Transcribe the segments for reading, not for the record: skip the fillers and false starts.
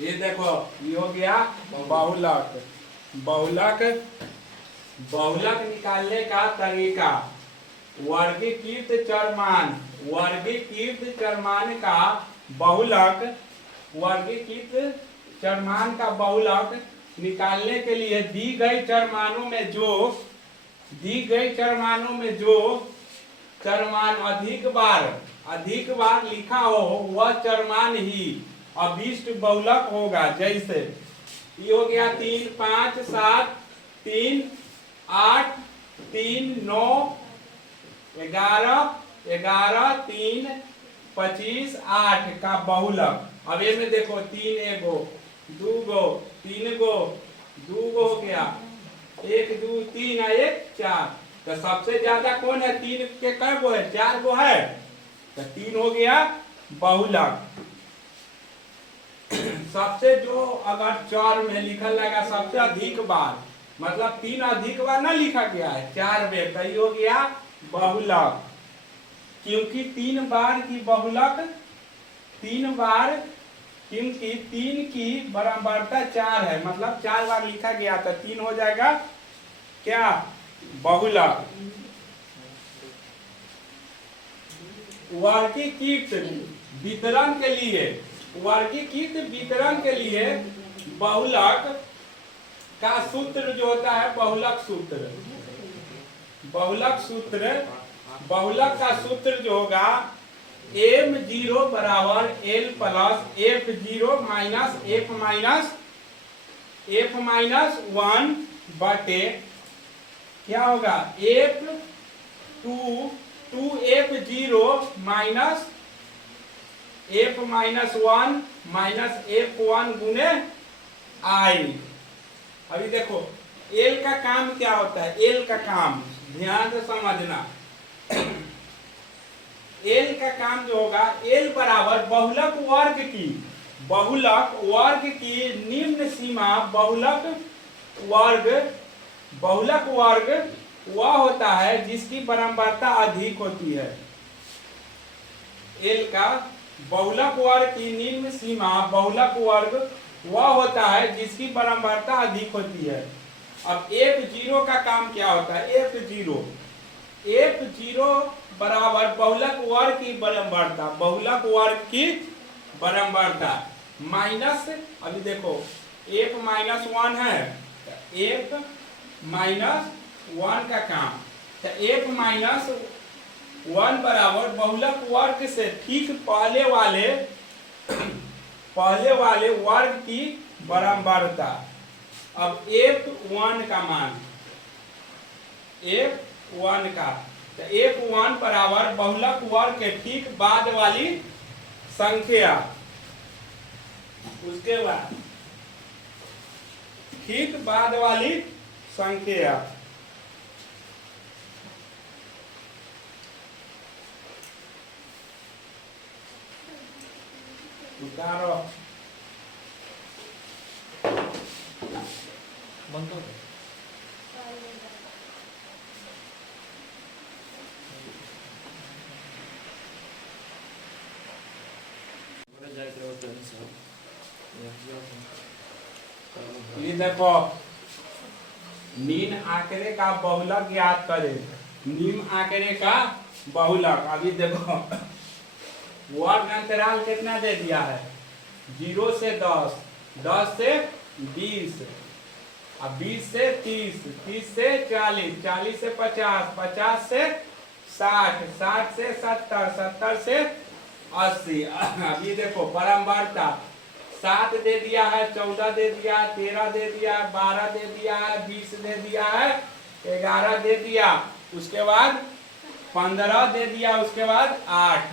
ये देखो ये हो गया बहुलक। बहुलक बहुलक निकालने का तरीका, वर्गीकृत चरमान, वर्गीकृत चरमान का बहुलक, वर्गीकृत चरमान का बहुलक निकालने के लिए दी गई चरमानों में जो चरमान अधिक बार लिखा हो वह चरमान ही अभिष्ट बहुलक होगा। जैसे ये हो गया 3, 5, 7, 3, 8, 3, 9, 11, 3, 25, 8 का बहुलक। अब ये में देखो 3 एगो, 2 गो, 3 गो, 2 गो हो गया, 1, 2, 3 और 1, 4। तो सबसे ज्यादा कौन है? 3 के कै गो है? 4 गो है, तो 3 हो गया बहुलक। सबसे जो अगर चर में लिखल रहेगा सबसे अधिक बार, मतलब 3 अधिक बार ना लिखा गया है, 4 बेर, तो ये हो गया बहुलक। क्योंकि 3 बार की बहुलक, 3 बार, क्योंकि 3 की बराबरता 4 है, मतलब 4 बार लिखा गया था, 3 हो जाएगा क्या? बहुलक। वर्गीकृत वितरण के लिए, वर्गीकृत वितरण के लिए बहुलक का सूत्र जो होता है, बहुलक सूत्र, बहुलक सूत्र, बहुलक का सूत्र जो होगा m0 बराबर l plus f0 minus f minus 1 बटे क्या होगा? f2f0 minus f minus 1 minus f1 गुने i। अभी देखो l का काम क्या होता है? l का काम ध्यान से समझना, l का काम जो होगा, l बराबर बहुलक वर्ग की निम्न सीमा, बहुलक वर्ग वह होता है जिसकी बारंबारता अधिक होती है। l का बहुलक वर्ग की निम्न सीमा, बहुलक वर्ग वह होता है जिसकी बारंबारता अधिक होती है। अब f0 का काम क्या होता है? f0 बराबर बहुलक वर्ग की बारंबारता, बहुलक वर्ग की बारंबारता माइनस, अभी देखो f माइनस 1 है, f माइनस 1 का काम, तो f माइनस 1 बराबर बहुलक वर्ग से ठीक पहले वाले वर्ग की बारंबारता। अब f1 का मान, f1 का, तो f1 बराबर बहुलक वर्ग के ठीक बाद वाली संख्या, उसके बाद ठीक बाद वाली संख्या। उतारो ये देखो, निम्न आंकड़े का बहुलक ज्ञात करें, निम्न आंकड़े का बहुलक। अभी देखो वर्ग अंतराल कितना दे दिया है? 0 से 10, 10 से 20, अब 20 से 30, 30 से 40, 40 से 50, 50 से 60, 60 से 70, 70 से 80। अभी देखो बारंबारता 7 दे दिया है, 14 दे दिया है, 13 दे दिया है, 12 दे दिया है, 20 दे दिया है, 11 दे दिया, उसके बाद 15 दे दिया, उसके बाद 8।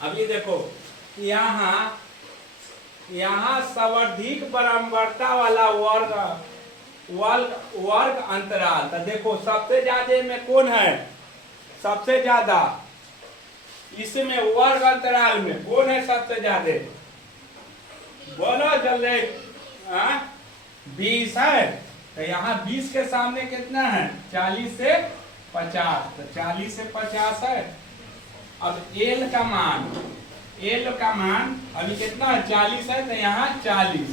अभी देखो यहाँ सर्वाधिक बारंबारता वाला वर्ग अंतराल, तो देखो सबसे ज्यादा में कौन है? सबसे ज्यादा इसमें वर्ग अंतराल में कौन है सबसे ज्यादा? बोलो जल्दी। 20 है, तो यहाँ 20 के सामने कितना है? 40 से 50, तो 40 से 50 है। अब l का मान, एल का मान अभी कितना है 40 है, तो यहाँ 40।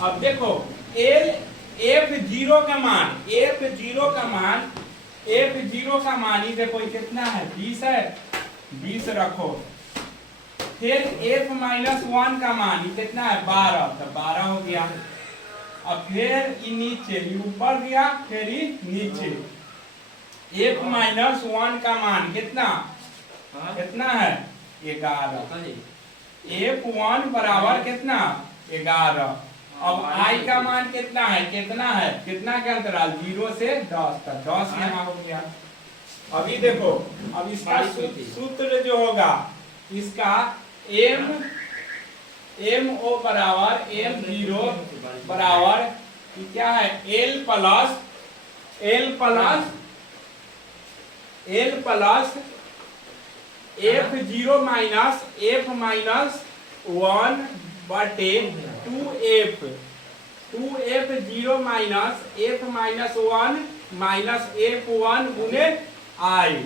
अब देखो एल F0 का मान, F0 का मान, F0 का मान ही देखो ये कितना है 20 है, 20 रखो। फिर F-1 का मान ये कितना है 12, तो 12 हो गया। अब फिर ये नीचे, ये ऊपर गया, फिर ये नीचे। F-1 का मान कितना कितना है 11। F1 बराबर कितना 11। अब I का मान कितना है कितना के अंतराल 0 से 10 तक, 10 यहाँ हो गया। अभी देखो, अब इसका सूत्र जो होगा इसका MO बराबर M0 बराबर क्या है L plus F0 minus F-1 बटे 2F 2F0 minus F-1 minus F1 गुने I।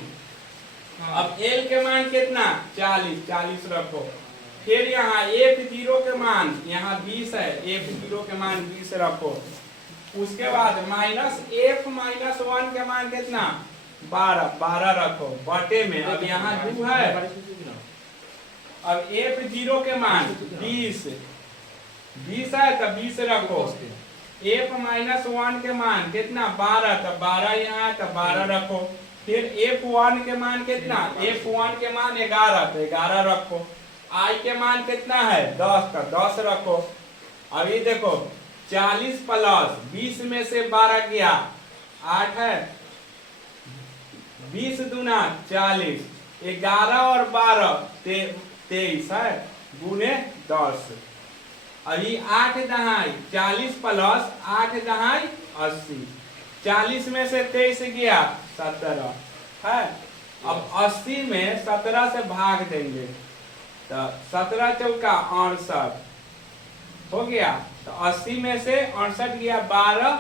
अब L के मान कितना 40 रखो। फिर यहाँ F0 के मान यहाँ 20 है, F0 के मान 20 रखो। उसके बाद माइनस F-1 के मान कितना 12 रखो बटे में। अब यहाँ 2 है, अब F0 के मान 20 है तो 20 रखो। F-1 के मान कितना 12, तो 12 यहाँ है तो 12 रखो। फिर F1 के मान कितना, F1 के मान 11, तो 11 रखो। I के मान कितना है 10, तो 10 रखो। अभी देखो 40 प्लस 20 में से 12 गया 8 है, 20 दूना 40, 11 और 12 23 है गुने 10। अभी 8 दहाई 40 प्लस 8 दहाई 80, 40 में से 23 गया 17 है। अब 80 में 17 से भाग देंगे तो 17 चौका 68 हो गया। तो 80 में से 68 गया 12,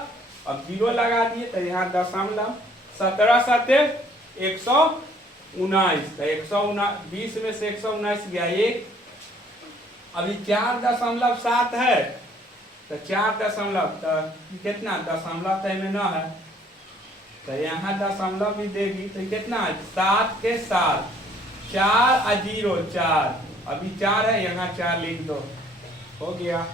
अब 0 लगा दिए तो यहाँ दशमलव 17 7 119, तो 119 में से 119 गया 1। अभी 4.7 है तो 4 तो कितना दशमलव तो में न है, तो यहाँ दशमलव भी देगी तो कितना 7 के 7, 4 और 0 4, अभी 4 है यहाँ 4 लिख दो, हो गया।